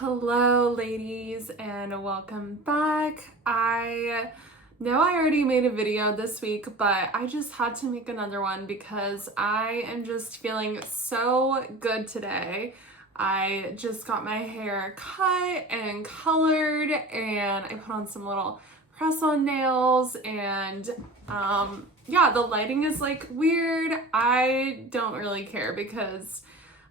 Hello, ladies, and welcome back. I know I already made a video this week, but I just had to make another one because I am just feeling so good today. I just got my hair cut and colored, and I put on some little press-on nails, and yeah, the lighting is like weird. I don't really care because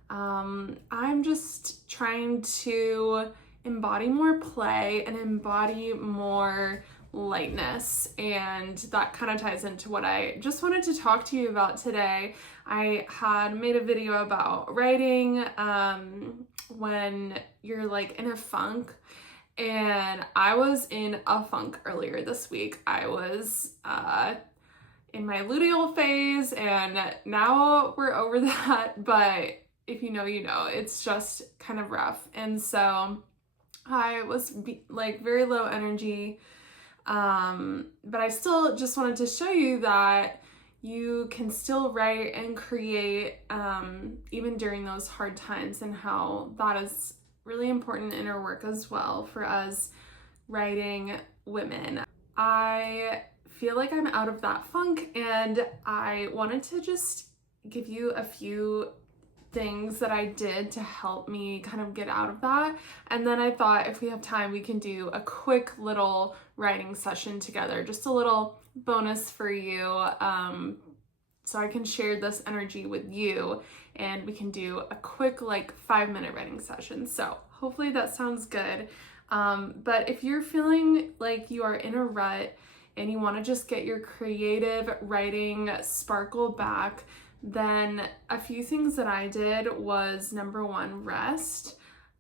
I'm just trying to embody more play and embody more lightness, and that kind of ties into what I just wanted to talk to you about today. I had made a video about writing when you're like in a funk, and I was in a funk earlier this week. I was in my luteal phase, and now we're over that, but if you know, you know, it's just kind of rough. And so I was like very low energy, but I still just wanted to show you that you can still write and create even during those hard times, and how that is really important in our work as well for us writing women. I feel like I'm out of that funk, and I wanted to just give you a few things that I did to help me kind of get out of that. And then I thought if we have time, we can do a quick little writing session together, just a little bonus for you, so I can share this energy with you, and we can do a quick like 5-minute writing session. So hopefully that sounds good. But if you're feeling like you are in a rut and you want to just get your creative writing sparkle back, then a few things that I did was, number one, rest.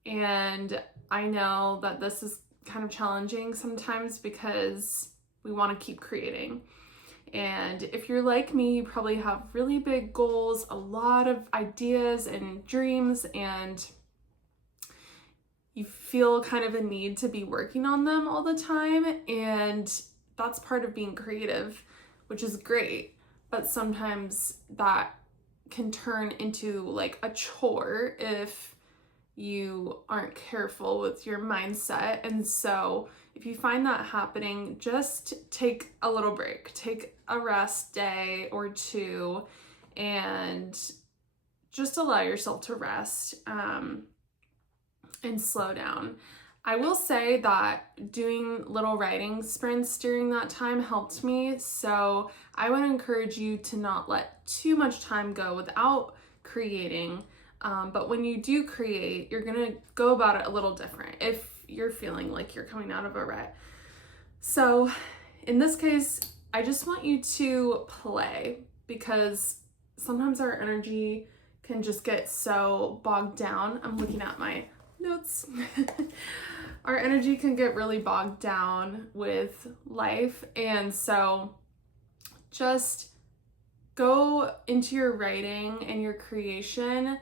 And I know that this is kind of challenging sometimes because we want to keep creating. And if you're like me, you probably have really big goals, a lot of ideas and dreams, and you feel kind of a need to be working on them all the time. And that's part of being creative, which is great. But sometimes that can turn into like a chore if you aren't careful with your mindset. And so if you find that happening, just take a little break, take a rest day or two, and just allow yourself to rest and slow down. I will say that doing little writing sprints during that time helped me, so I would encourage you to not let too much time go without creating, but when you do create, you're gonna go about it a little different if you're feeling like you're coming out of a rut. So in this case, I just want you to play, because sometimes our energy can just get so bogged down. I'm looking at my notes. Our energy can get really bogged down with life, and so just go into your writing and your creation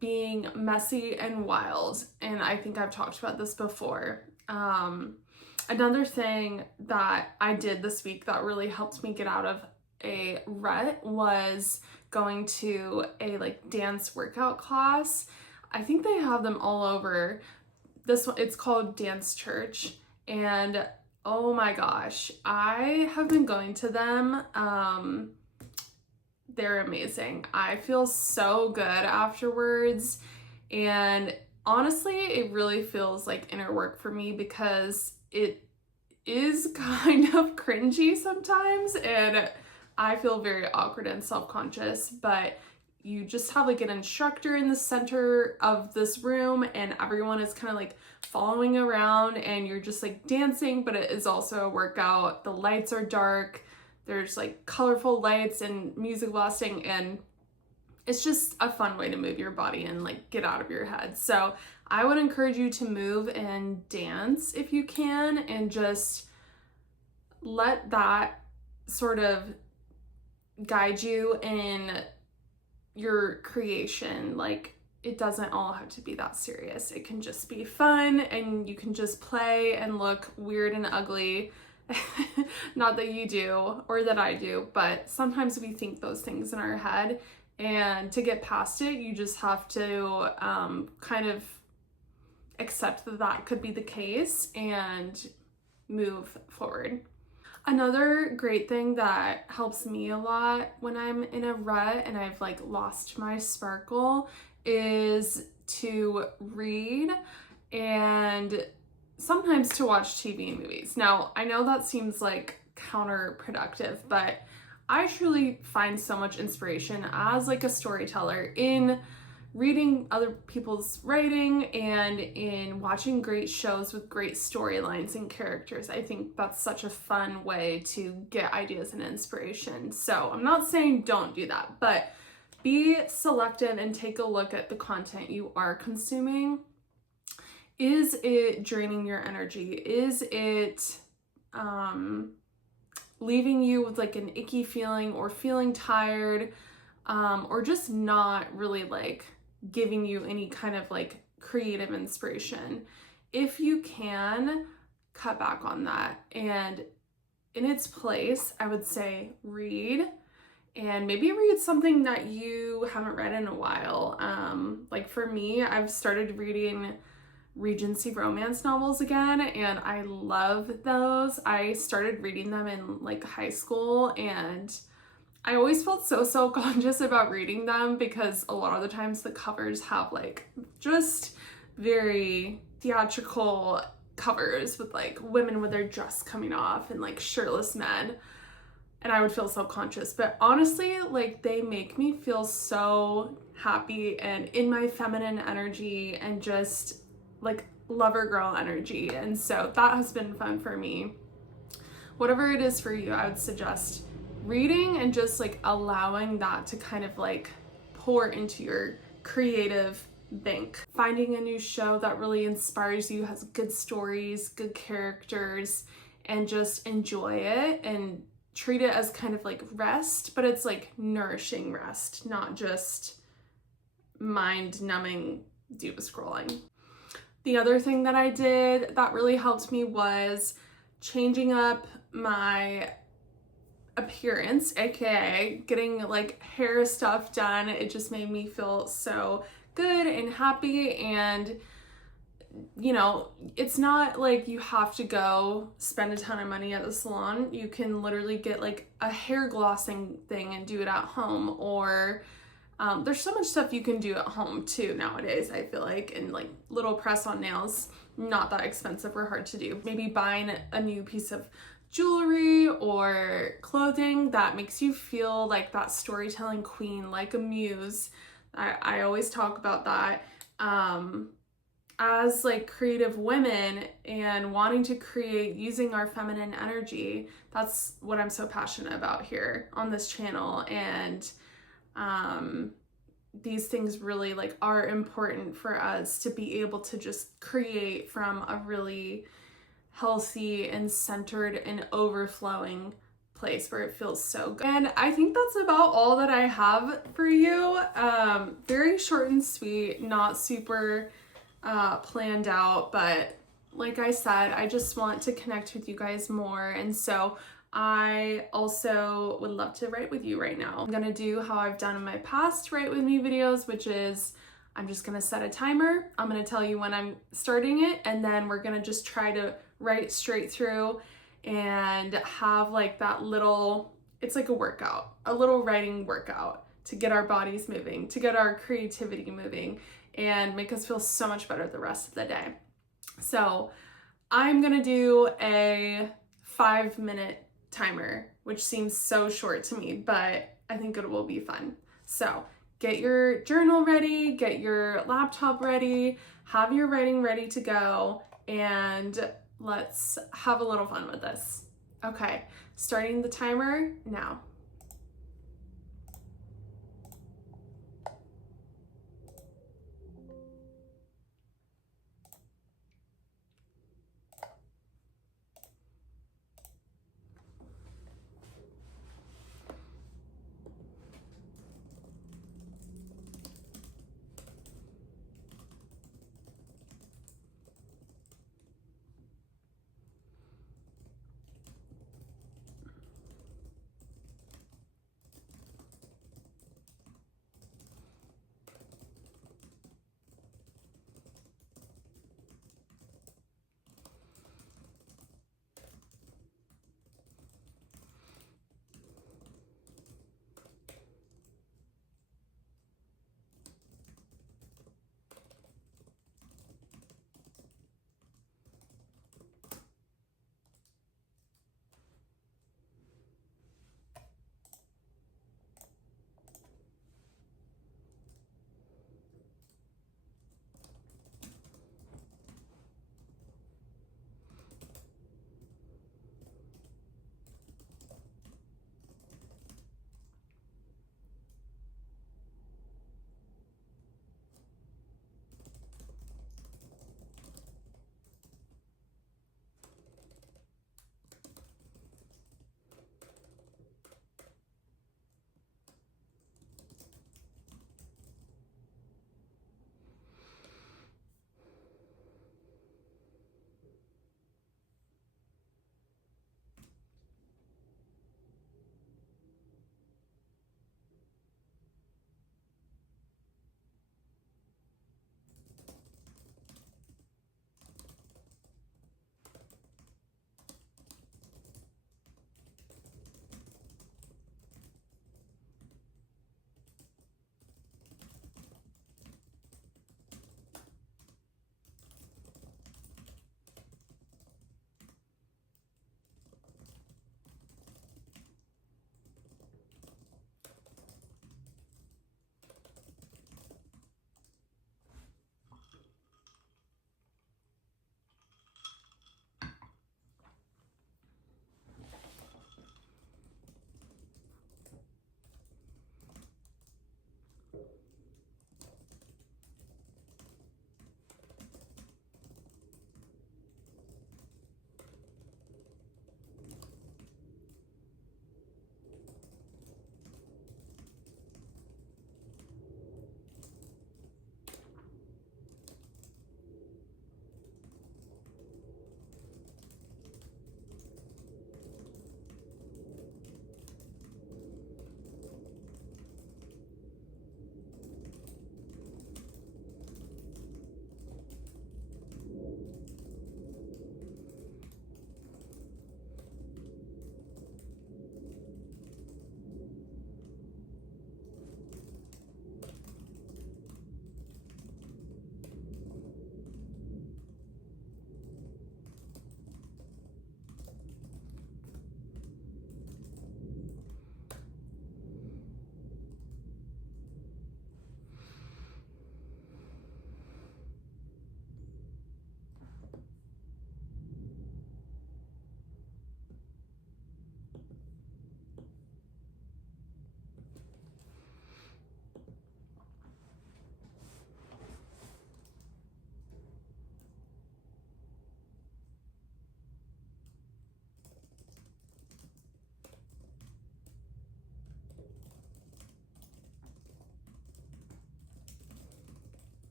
being messy and wild. And I think I've talked about this before. Another thing that I did this week that really helped me get out of a rut was going to a like dance workout class. I think they have them all over. This one, it's called Dance Church, and oh my gosh, I have been going to them. They're amazing. I feel so good afterwards, and honestly, it really feels like inner work for me because it is kind of cringy sometimes, and I feel very awkward and self-conscious, but you just have like an instructor in the center of this room, and everyone is kind of like following around, and you're just like dancing, but it is also a workout. The lights are dark. There's like colorful lights and music blasting, and it's just a fun way to move your body and like get out of your head. So I would encourage you to move and dance if you can, and just let that sort of guide you in your creation. Like, it doesn't all have to be that serious. It can just be fun, and you can just play and look weird and ugly. Not that you do or that I do, but sometimes we think those things in our head, and to get past it, you just have to kind of accept that that could be the case and move forward. Another great thing that helps me a lot when I'm in a rut and I've like lost my sparkle is to read and sometimes to watch TV and movies. Now, I know that seems like counterproductive, but I truly find so much inspiration as like a storyteller in reading other people's writing and in watching great shows with great storylines and characters. I think that's such a fun way to get ideas and inspiration. So I'm not saying don't do that, but be selective and take a look at the content you are consuming. Is it draining your energy? Is it leaving you with like an icky feeling or feeling tired, or just not really like giving you any kind of like creative inspiration? If you can, cut back on that. And in its place, I would say read, and maybe read something that you haven't read in a while. Like for me, I've started reading Regency romance novels again, and I love those. I started reading them in like high school, and I always felt so self-conscious about reading them because a lot of the times the covers have like just very theatrical covers with like women with their dress coming off and like shirtless men, and I would feel self-conscious. But honestly, like they make me feel so happy and in my feminine energy and just like lover girl energy, and so that has been fun for me. Whatever it is for you, I would suggest reading and just like allowing that to kind of like pour into your creative bank. Finding a new show that really inspires you, has good stories, good characters, and just enjoy it and treat it as kind of like rest, but it's like nourishing rest, not just mind numbing doom scrolling. The other thing that I did that really helped me was changing up my appearance, aka getting like hair stuff done. It just made me feel so good and happy. And you know, it's not like you have to go spend a ton of money at the salon. You can literally get like a hair glossing thing and do it at home, or there's so much stuff you can do at home too nowadays, I feel like, and like little press-on nails, not that expensive or hard to do. Maybe buying a new piece of jewelry or clothing that makes you feel like that storytelling queen, like a muse. I always talk about that. As like creative women and wanting to create using our feminine energy, that's what I'm so passionate about here on this channel. And these things really like are important for us to be able to just create from a really healthy and centered and overflowing place where it feels so good. And I think that's about all that I have for you. Very short and sweet, not super planned out, but like I said, I just want to connect with you guys more, and so I also would love to write with you right now. I'm gonna do how I've done in my past write with me videos, which is I'm just gonna set a timer. I'm gonna tell you when I'm starting it, and then we're gonna just try to write straight through and have like that little, it's like a workout, a little writing workout to get our bodies moving, to get our creativity moving, and make us feel so much better the rest of the day. So I'm gonna do a 5-minute timer, which seems so short to me, but I think it will be fun. So get your journal ready, get your laptop ready, have your writing ready to go, and let's have a little fun with this. Okay, starting the timer now.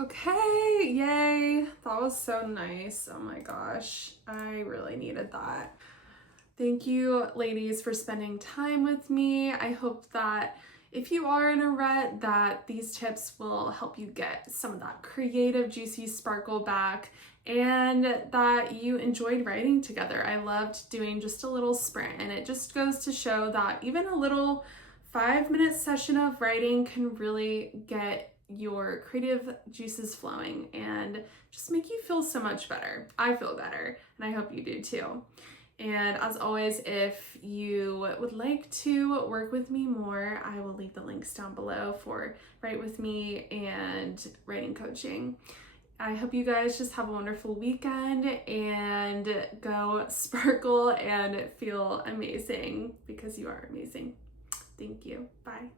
Okay, yay. That was so nice. Oh my gosh, I really needed that. Thank you, ladies, for spending time with me. I hope that if you are in a rut, that these tips will help you get some of that creative, juicy sparkle back, and that you enjoyed writing together. I loved doing just a little sprint, and it just goes to show that even a little 5-minute session of writing can really get your creative juices flowing and just make you feel so much better. I feel better, and I hope you do too. And as always, if you would like to work with me more, I will leave the links down below for Write With Me and writing coaching. I hope you guys just have a wonderful weekend and go sparkle and feel amazing, because you are amazing. Thank you. Bye.